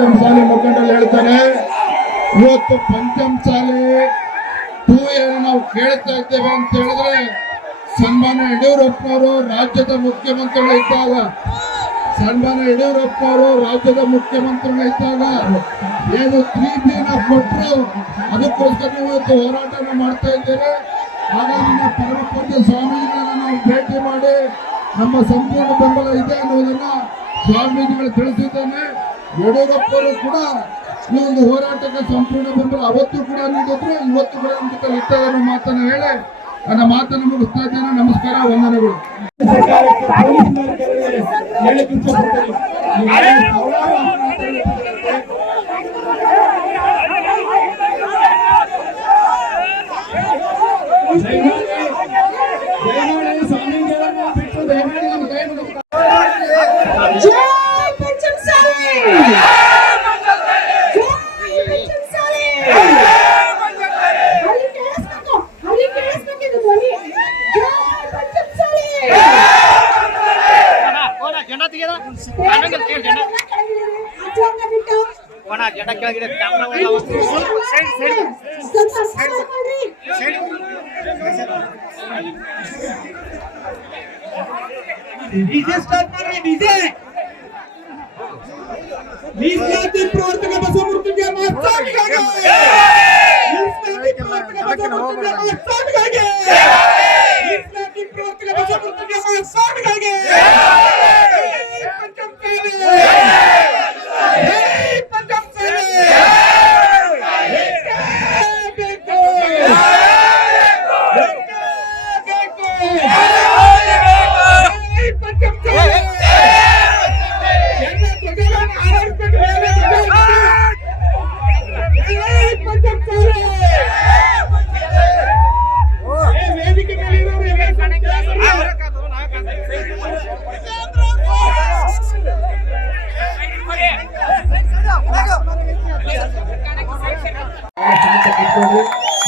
ಪಂಚಮಸಾಲಿ ಮುಖಂಡರು ಹೇಳ್ತಾರೆ, ಇವತ್ತು ಪಂಚಮಸಾಲಿ 2A ನಾವು ಕೇಳ್ತಾ ಇದ್ದೇವೆ ಅಂತ ಹೇಳಿದ್ರೆ, ಸನ್ಮಾನ್ಯ ಯಡಿಯೂರಪ್ಪನವರು ರಾಜ್ಯದ ಮುಖ್ಯಮಂತ್ರಿಗಳು ಇದ್ದಾಗ ಏನು 3B ಕೊಟ್ಟರು, ಅದಕ್ಕೋಸ್ಕರ ಇವತ್ತು ಹೋರಾಟನ ಮಾಡ್ತಾ ಇದ್ದೇವೆ. ಹಾಗಾಗಿ ಪರಮಪೂಜ್ಯ ಸ್ವಾಮೀಜಿಗಳನ್ನ ನಾವು ಭೇಟಿ ಮಾಡಿ ನಮ್ಮ ಸಂಪೂರ್ಣ ಬೆಂಬಲ ಇದೆ ಅನ್ನೋದನ್ನ ಸ್ವಾಮೀಜಿಗಳು ತಿಳಿಸಿದ್ದಾನೆ. ಯಡಿಯೂರಪ್ಪರು ಕೂಡ ಈ ಒಂದು ಹೋರಾಟಕ್ಕೆ ಸಂಪೂರ್ಣ ಬೆಂಬಲ ಅವತ್ತು ಕೂಡ ನೀಡಿದ್ರು, ಇವತ್ತು ಕೂಡ ನಮ್ಮ ಜೊತೆ ಇರ್ತಾರೆ ಅನ್ನೋ ಮಾತನ್ನು ಹೇಳಿ ನನ್ನ ಮಾತನ್ನು ಮುಗಿಸ್ತಾ ಇದ್ದೇನೆ. ನಮಸ್ಕಾರ, ವಂದನೆಗಳು. ಮೀಸಲಾತಿ ಪ್ರವರ್ತಕ ಬಸವಮೂರ್ತಿಗೆ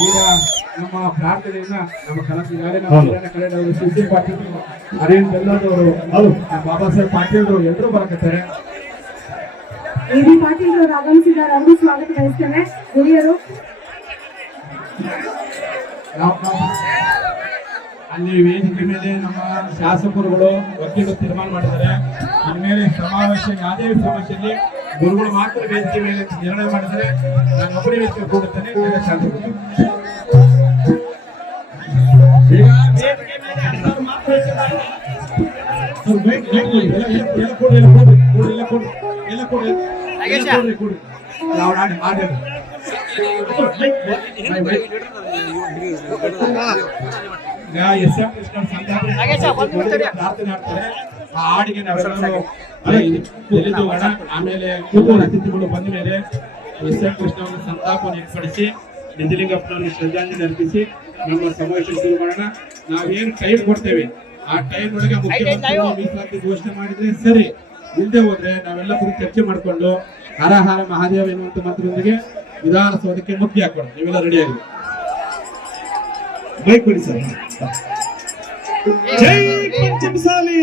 ಈಗ ನಮ್ಮ ಪ್ರಾರ್ಥನೆಯನ್ನ ನಮ್ಮ ಕನಸಿಗಾರೆ ಸಿಸಿ ಪಾಟೀಲ್, ಅರವಿಂದ್ ಬೆಲ್ಲದವರು, ಬಾಬಾ ಸಾಹೇಬ್ ಪಾಟೀಲ್ ಎಲ್ಲರೂ ಬರಕತ್ತಾರೆ. AB ಪಾಟೀಲ್ ಅವರು ಆಗಮಿಸಿದ್ದಾರೆ, ಅವರು ಸ್ವಾಗತ ಬಯಸ್ತೇನೆ. ಹಿರಿಯರು ಅಲ್ಲಿ ವೇದಿಕೆ ಮೇಲೆ ನಮ್ಮ ಶಾಸಕರುಗಳು ವಕೀಲರು ತೀರ್ಮಾನ ಮಾಡಿದ್ದಾರೆ. ಇನ್ಮೇಲೆ ಸಮಾವೇಶ ಯಾವುದೇ ಸಮಸ್ಯೆಯಲ್ಲಿ ಗುರುಗಳು ಮಾತ್ರ ವೇದಿಕೆ ಮೇಲೆ ನಿರ್ಣಯ ಮಾಡಿದರೆ ನಾನು ಒಬ್ಬರೇ ವೇದಿಕೆ ಕೊಡುತ್ತೇನೆ. ಶಾಸಕರು ಈಗ ವೇದಿಕೆ ಮೇಲೆ ಪ್ರಾರ್ಥನೆ ಮಾಡ್ತಾರೆ. ಆ ಹಾಡಿಗೆ ನಾವೆಲ್ಲರೂ ಆಮೇಲೆ ಅತಿಥಿಗಳು ಬಂದ ಮೇಲೆ SF ಕೃಷ್ಣ ಸಂತಾಪವನ್ನು ಏರ್ಪಡಿಸಿ ನಿಜಲಿಂಗಪ್ಪನವ್ರಿಗೆ ಶ್ರದ್ಧಾಂಜಲಿ ಅರ್ಪಿಸಿ ನಮ್ಮ ಸಮಾವೇಶ ಶುರು ಮಾಡೋಣ. ನಾವೇನು ಟೈಮ್ ಕೊಡ್ತೇವೆ ಆ ಟೈಮ್ ಒಳಗೆ ಮುಖ್ಯಮಂತ್ರಿಗಳು ಮೀಸಲಾತಿ ಘೋಷಣೆ ಮಾಡಿದ್ರೆ ಸರಿ, ಇಲ್ಲದೆ ಹೋದ್ರೆ ನಾವೆಲ್ಲ ಕುರಿತು ಚರ್ಚೆ ಮಾಡಿಕೊಂಡು ಹರ ಹರ ಮಹಾದೇವ ಎನ್ನುವಂತ ಮಂತ್ರದೊಂದಿಗೆ ವಿಧಾನಸೌಧಕ್ಕೆ ಮುಖ್ಯ ಹಾಕೋಣ. ನೀವೆಲ್ಲ ರೆಡಿ ಆಗಿ ಬೈಕ್ ಕೊಡಿ ಸರ್. ಜೈ ಪಂಚಮಸಾಲಿ.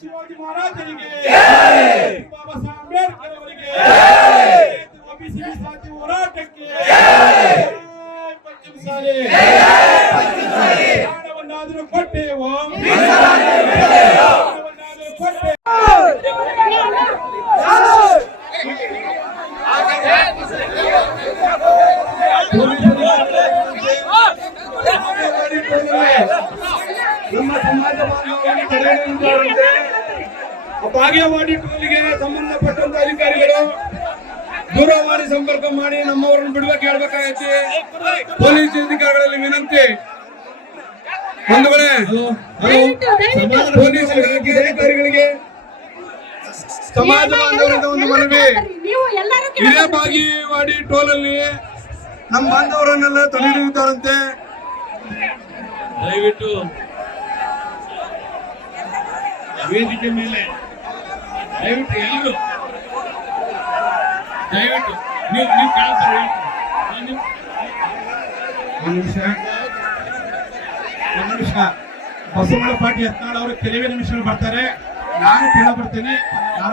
ಶಿವಾಜಿ ಮಹಾರಾಜರಿಗೆ, ಬಾಬಾ ಸಾಹೇಬ್ ಅಂಬೇಡ್ಕರ್ ಅವರಿಗೆ, OBC ಮೀಸಲಾತಿ ಹೋರಾಟಕ್ಕೆ ಪಂಚಮಸಾಲಿ ಹಣವನ್ನಾದರೂ ಕೊಟ್ಟೆವು, ನಮ್ಮ ಸಮಾಜ ಬಾಂಧವರಿಗೆ ತಡೆಹಿಡಿಯುವಂತೆ ಬಾಗೇವಾಡಿ ಟೋಲಿಗೆ ಸಂಬಂಧಪಟ್ಟಂತ ಅಧಿಕಾರಿಗಳು ದೂರವಾಣಿ ಸಂಪರ್ಕ ಮಾಡಿ ನಮ್ಮವರನ್ನು ಬಿಡುಗಡೆ ಕೇಳಬೇಕಾಗೈತಿ. ಪೊಲೀಸ್ ಅಧಿಕಾರಿಗಳಲ್ಲಿ ವಿನಂತಿ, ಬಂಧುಗಳೇ, ದಯವಿಟ್ಟು ಪೊಲೀಸರಿಗೆ ಅಧಿಕಾರಿಗಳಿಗೆ ಸಮಾಜ ಬಾಂಧವರಿಂದ ಒಂದು ಮನವಿ. ನೀವು ಎಲ್ಲರೂ ಇದೇ ಬಾಗೇವಾಡಿ ಟೋಲಲ್ಲಿ ನಮ್ಮ ಬಾಂಧವರನ್ನೆಲ್ಲ ತಡೆ ಹಿಡಿಯುತ್ತಾರಂತೆ. ದಯವಿಟ್ಟು ವೇದಿಕೆ ಮೇಲೆ ದಯವಿಟ್ಟು ಎಲ್ಲರೂ ದಯವಿಟ್ಟು ನೀವು ಕೇಳ್ತಾರೆ ಒಂದು ನಿಮಿಷ ಬಸವಣ್ಣ ಪಾಟೀಲ್ ಯತ್ನಾಳ್ ಅವರು ಕೆಲವೇ ನಿಮಿಷಗಳು ಬರ್ತಾರೆ. ನಾನು ಕೇಳ ಬರ್ತೇನೆ.